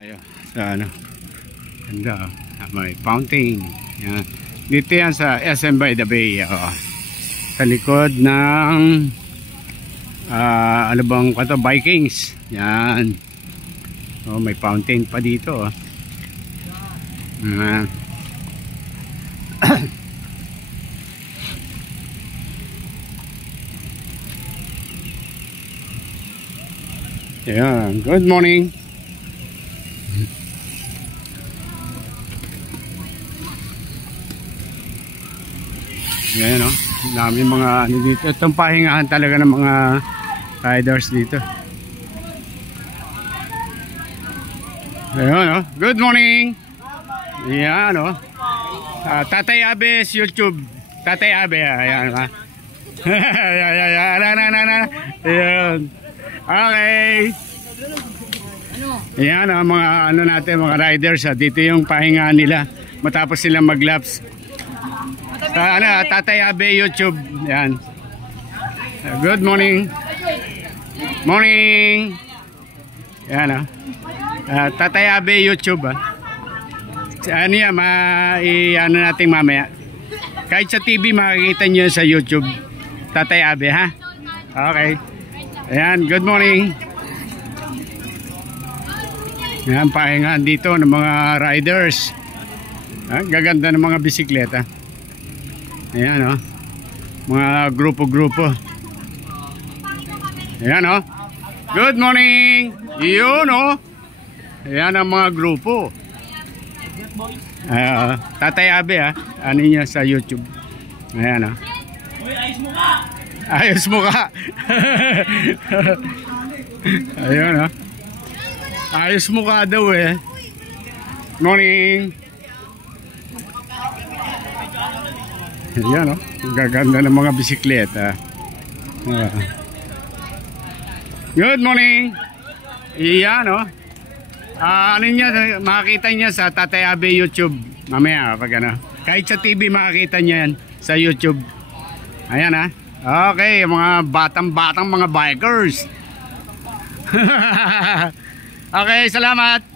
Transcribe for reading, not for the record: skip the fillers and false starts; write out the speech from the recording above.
Ayun, sa ano, ganda, may fountain. Yan. Dito yan sa SM by the Bay. Sa likod ng ano bang kato, Vikings. Yan. May fountain pa dito. Yan. Good morning. Yan, no? Dami mga ano dito. Itong pahingahan talaga ng mga riders dito. Ayan, no? Good morning. Yan, no? Tatay Abe's YouTube. Tatay Abe, ayan, ha? Ayan. Okay. Yan, no? Mga ano natin, mga riders, ha? Dito yung pahingahan nila matapos silang maglaps. Tatay Abe YouTube. Yan. Good morning. Morning. Yan, Tatay Abe YouTube. Ano yan, ano natin mamaya. Kahit sa TV makikita nyo sa YouTube. Tatay Abe, ha? Okay. Ayan, good morning. Yan, pahingahan dito ng mga riders. Gaganda ng mga bisikleta. Ayan, mga grupo-grupo. Ayan, good morning. Yun, ayan ang mga grupo. Tatay Abe, ano niya sa YouTube. Ayan, ayos mo ka. Ayos mo ka. Ayan, ayos mo ka daw, Morning. Ayan, gaganda ng mga bisikleta. Good morning. Ayan, ano niya, makikita niya sa Tatay Abe YouTube mamaya pag kahit sa TV makikita niya yan sa YouTube. Ayan, okay, mga batang mga bikers. Okay, salamat.